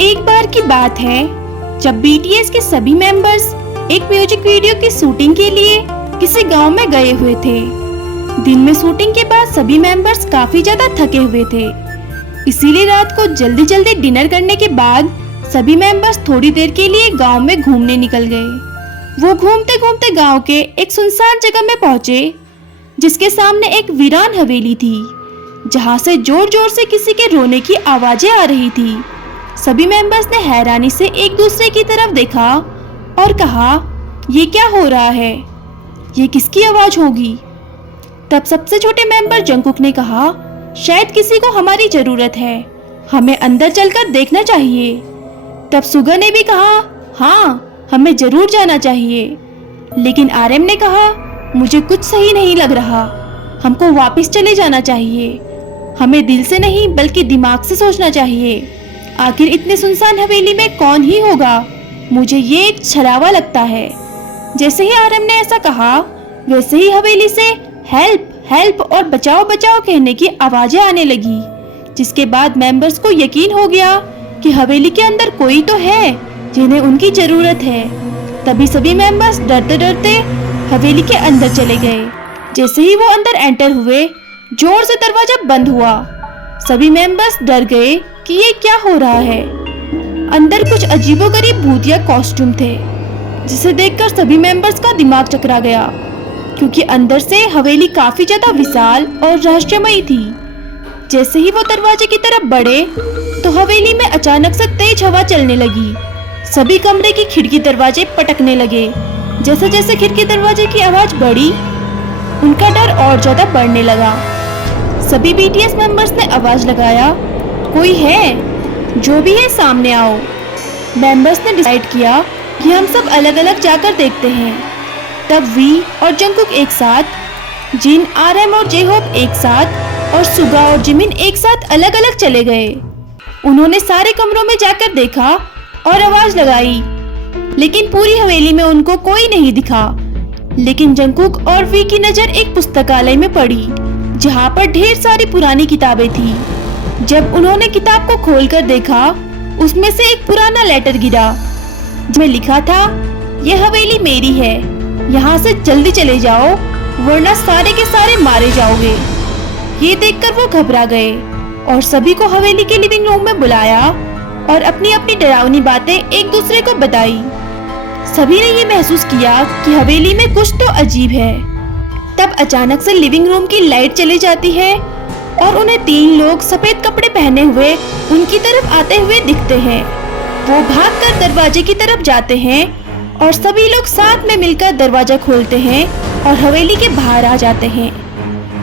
एक बार की बात है जब बीटीएस के सभी मेंबर्स एक म्यूजिक वीडियो की शूटिंग के लिए किसी गांव में गए हुए थे। दिन में शूटिंग के बाद सभी मेंबर्स काफी ज्यादा थके हुए थे, इसीलिए रात को जल्दी जल्दी डिनर करने के बाद सभी मेंबर्स थोड़ी देर के लिए गांव में घूमने निकल गए। वो घूमते घूमते गांव के एक सुनसान जगह में पहुंचे, जिसके सामने एक वीरान हवेली थी, जहां से जोर जोर से किसी के रोने की आवाजें आ रही थी। सभी मेंबर्स ने हैरानी से एक दूसरे की तरफ देखा और कहा, ये क्या हो रहा है? ये किसकी आवाज होगी? तब सबसे छोटे मेंबर जंगकुक ने कहा, शायद किसी को हमारी जरूरत है, हमें अंदर चलकर देखना चाहिए। तब सुगा ने भी कहा, हाँ, हमें जरूर जाना चाहिए। लेकिन आरएम ने कहा, मुझे कुछ सही नहीं लग रहा, हमको वापस चले जाना चाहिए। हमें दिल से नहीं बल्कि दिमाग से सोचना चाहिए। आखिर इतने सुनसान हवेली में कौन ही होगा? मुझे ये एक छलावा लगता है। जैसे ही आरएम ने ऐसा कहा, वैसे ही हवेली से हेल्प हेल्प और बचाओ बचाओ कहने की आवाजें आने लगी, जिसके बाद मेंबर्स को यकीन हो गया कि हवेली के अंदर कोई तो है जिन्हें उनकी जरूरत है। तभी सभी मेंबर्स डरते डरते हवेली के अंदर चले गए। जैसे ही वो अंदर एंटर हुए, जोर से दरवाजा बंद हुआ। सभी मेंबर्स डर गए कि ये क्या हो रहा है। अंदर कुछ अजीबोगरीब भूतिया कॉस्ट्यूम थे, जिसे देखकर सभी मेंबर्स का दिमाग चकरा गया, क्योंकि अंदर से हवेली काफी ज्यादा विशाल और रहस्यमयी थी। जैसे ही वो दरवाजे की तरफ बढ़े तो हवेली में अचानक से तेज हवा चलने लगी। सभी कमरे की खिड़की दरवाजे पटकने लगे। जैसे जैसे खिड़की दरवाजे की आवाज बढ़ी, उनका डर और ज्यादा बढ़ने लगा। सभी बीटीएस मेंबर्स ने आवाज लगाया, कोई है? जो भी है सामने आओ। मेंबर्स ने डिसाइड किया कि हम सब अलग अलग जाकर देखते हैं। तब वी और जंगकुक एक साथ, जिन, आरएम और जेहोप एक साथ और सुगा और जिमिन एक साथ अलग अलग चले गए। उन्होंने सारे कमरों में जाकर देखा और आवाज लगाई, लेकिन पूरी हवेली में उनको कोई नहीं दिखा। लेकिन जंगकुक और वी की नजर एक पुस्तकालय में पड़ी, जहाँ पर ढेर सारी पुरानी किताबें थी। जब उन्होंने किताब को खोलकर देखा, उसमें से एक पुराना लेटर गिरा, जिसमें लिखा था, यह हवेली मेरी है, यहाँ से जल्दी चले जाओ वरना सारे के सारे मारे जाओगे। ये देखकर वो घबरा गए और सभी को हवेली के लिविंग रूम में बुलाया और अपनी अपनी डरावनी बातें एक दूसरे को बताई। सभी ने ये महसूस किया कि हवेली में कुछ तो अजीब है। तब अचानक से लिविंग रूम की लाइट चली जाती है और उन्हें तीन लोग सफेद कपड़े पहने हुए उनकी तरफ आते हुए दिखते हैं। वो भागकर दरवाजे की तरफ जाते हैं और सभी लोग साथ में मिलकर दरवाजा खोलते हैं और हवेली के बाहर आ जाते हैं।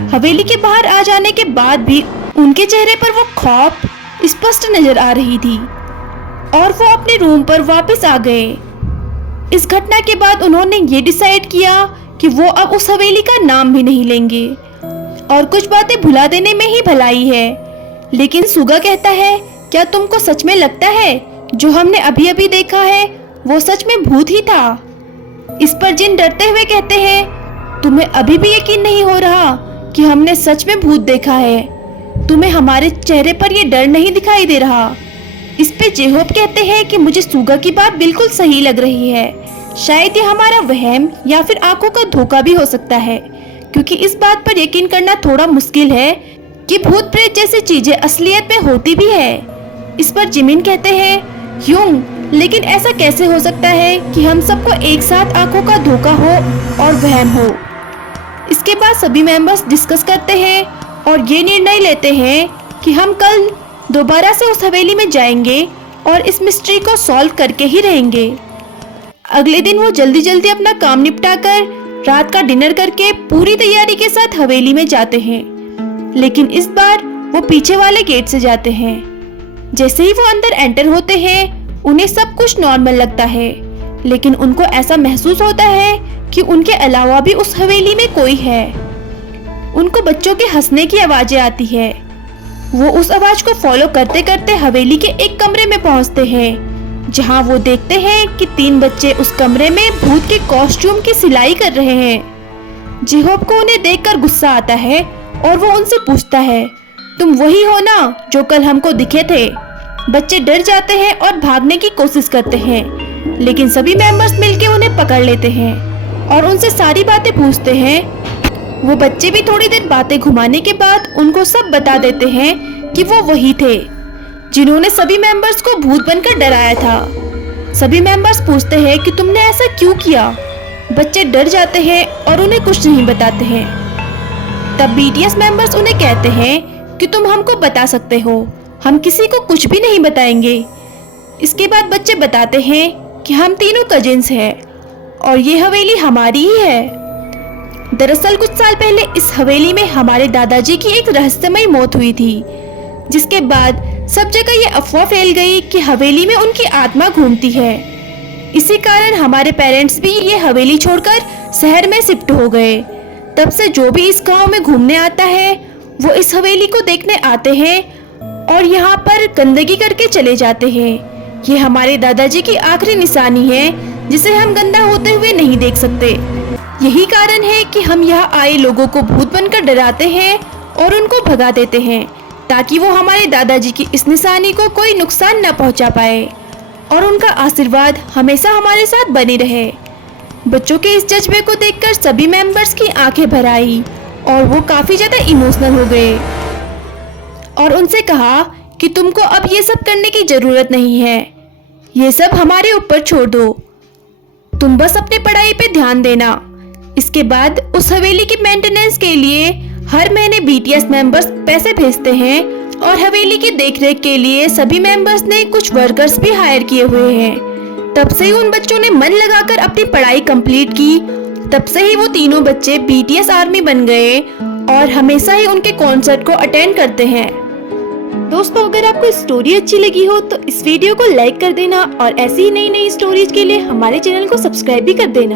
हवेली के बाहर आ जाने के बाद भी उनके चेहरे पर वो खौफ स्पष्ट नजर आ रही थी और वो अपने रूम पर वापस आ गए। इस घटना के बाद उन्होंने ये डिसाइड किया कि वो अब उस हवेली का नाम भी नहीं लेंगे और कुछ बातें भुला देने में ही भलाई है। लेकिन सुगा कहता है, क्या तुमको सच में लगता है जो हमने अभी अभी देखा है वो सच में भूत ही था? इस पर जिन डरते हुए कहते हैं, तुम्हें अभी भी यकीन नहीं हो रहा कि हमने सच में भूत देखा है? तुम्हें हमारे चेहरे पर ये डर नहीं दिखाई दे रहा? इस पे जेहोप कहते हैं कि मुझे सुगा की बात बिल्कुल सही लग रही है, शायद ये हमारा वहम या फिर आंखों का धोखा भी हो सकता है, क्योंकि इस बात पर यकीन करना थोड़ा मुश्किल है कि भूत प्रेत जैसी चीजें असलियत में होती भी है। इस पर जिमिन कहते हैं, यूं, लेकिन ऐसा कैसे हो सकता है कि हम सबको एक साथ आंखों का धोखा हो और वहम हो? इसके बाद सभी मेंबर्स डिस्कस करते हैं और ये निर्णय लेते हैं कि हम कल दोबारा से उस हवेली में जाएंगे और इस मिस्ट्री को सॉल्व करके ही रहेंगे। अगले दिन वो जल्दी जल्दी अपना काम निपटाकर रात का डिनर करके पूरी तैयारी के साथ हवेली में जाते हैं। लेकिन इस बार वो पीछे वाले गेट से जाते हैं। जैसे ही वो अंदर एंटर होते हैं, उन्हें सब कुछ नॉर्मल लगता है, लेकिन उनको ऐसा महसूस होता है कि उनके अलावा भी उस हवेली में कोई है। उनको बच्चों के हंसने की आवाजें आती है। वो उस आवाज को फॉलो करते करते हवेली के एक कमरे में पहुंचते हैं, जहां वो देखते हैं कि तीन बच्चे उस कमरे में भूत के कॉस्ट्यूम की सिलाई कर रहे हैं। जेहोप को उन्हें देखकर गुस्सा आता है और वो उनसे पूछता है, तुम वही हो ना जो कल हमको दिखे थे? बच्चे डर जाते हैं और भागने की कोशिश करते हैं, लेकिन सभी मेंबर्स मिलके उन्हें पकड़ लेते हैं और उनसे सारी बातें पूछते हैं। वो बच्चे भी थोड़ी देर बातें घुमाने के बाद उनको सब बता देते हैं कि वो वही थे जिन्होंने सभी मेंबर्स को भूत बनकर डराया था। सभी मेंबर्स पूछते हैं कि तुमने ऐसा क्यों किया। बच्चे डर जाते हैं और उन्हें कुछ नहीं बताते हैं। तब बीटीएस मेंबर्स उन्हें कहते हैं कि तुम हमको बता सकते हो, हम किसी को कुछ भी नहीं बताएंगे। इसके बाद बच्चे बताते हैं कि हम तीनों कजिन्स हैं और ये हवेली हमारी ही है। दरअसल कुछ साल पहले इस हवेली में हमारे दादाजी की एक रहस्यमयी मौत हुई थी, जिसके बाद सब जगह ये अफवाह फैल गई कि हवेली में उनकी आत्मा घूमती है। इसी कारण हमारे पेरेंट्स भी ये हवेली छोड़कर शहर में शिफ्ट हो गए। तब से जो भी इस गांव में घूमने आता है वो इस हवेली को देखने आते हैं और यहाँ पर गंदगी करके चले जाते हैं। ये हमारे दादाजी की आखिरी निशानी है जिसे हम गंदा होते हुए नहीं देख सकते। यही कारण है कि हम यहाँ आए लोगों को भूत बनकर डराते हैं और उनको भगा देते हैं, ताकि वो हमारे दादाजी की इस निशानी को कोई नुकसान न पहुँचा पाए और उनका आशीर्वाद हमेशा हमारे साथ बने रहे। बच्चों के इस जज्बे को देखकर सभी मेंबर्स की आंखें भर आई और वो काफी ज्यादा इमोशनल हो गए और उनसे कहा कि तुमको अब ये सब करने की जरूरत नहीं है, ये सब हमारे ऊपर छोड़ दो, तुम बस अपने पढ़ाई पे ध्यान देना। इसके बाद उस हवेली की मेंटेनेंस के लिए हर महीने बीटीएस मेंबर्स पैसे भेजते हैं और हवेली की देखरेख के लिए सभी मेंबर्स ने कुछ वर्कर्स भी हायर किए हुए हैं। तब से ही उन बच्चों ने मन लगाकर अपनी पढ़ाई कंप्लीट की। तब से ही वो तीनों बच्चे बीटीएस आर्मी बन गए और हमेशा ही उनके कॉन्सर्ट को अटेंड करते हैं। दोस्तों, अगर आपको स्टोरी अच्छी लगी हो तो इस वीडियो को लाइक कर देना और ऐसी ही नई नई स्टोरीज के लिए हमारे चैनल को सब्सक्राइब भी कर देना।